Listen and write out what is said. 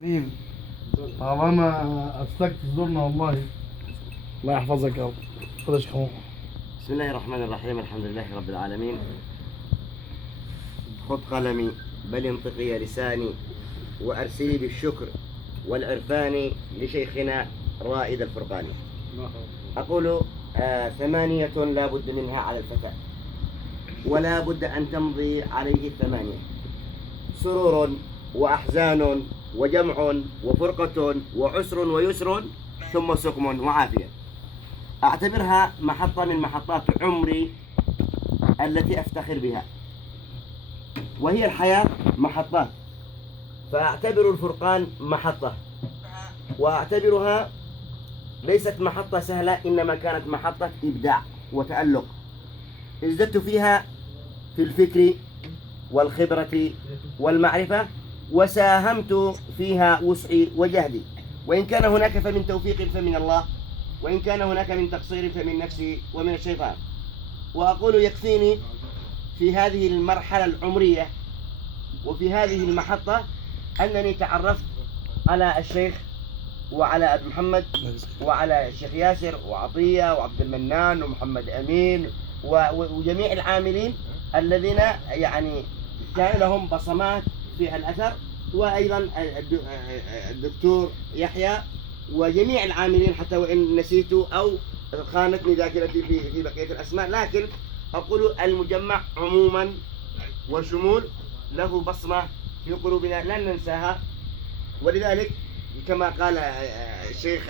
مين؟ طالما أسلكت صدورنا والله. الله يحفظك يا رب. خذ يا شيخ عمر. بسم الله الرحمن الرحيم. الحمد لله رب العالمين. خذ قلمي بل انطقي لساني وأرسلي بالشكر والعرفان لشيخنا رائد الفرقاني. أقول ثمانية لا بد منها على الفتى ولا بد أن تمضي عليه الثمانية: سرور وأحزان وجمع وفرقة وعسر ويسر ثم سقم وعافية. أعتبرها محطة من محطات عمري التي أفتخر بها، وهي الحياة محطات، فأعتبر الفرقان محطة، وأعتبرها ليست محطة سهلة، إنما كانت محطة إبداع وتألق ازددت فيها في الفكر والخبرة والمعرفة، وساهمت فيها وسعي وجهدي، وإن كان هناك فمن توفيق فمن الله، وإن كان هناك من تقصير فمن نفسي ومن الشيطان. وأقول يكفيني في هذه المرحلة العمرية وفي هذه المحطة أنني تعرفت على الشيخ وعلى أبي محمد وعلى الشيخ ياسر وعطية وعبد المنان ومحمد أمين وجميع العاملين الذين يعني كان لهم بصمات في الأثر، وأيضا الدكتور يحيى وجميع العاملين، حتى وإن نسيت أو خانتني ذاكرتي في بقية الأسماء، لكن أقول المجمع عموما وشمول له بصمة في قلوبنا لن ننساها. ولذلك كما قال الشيخ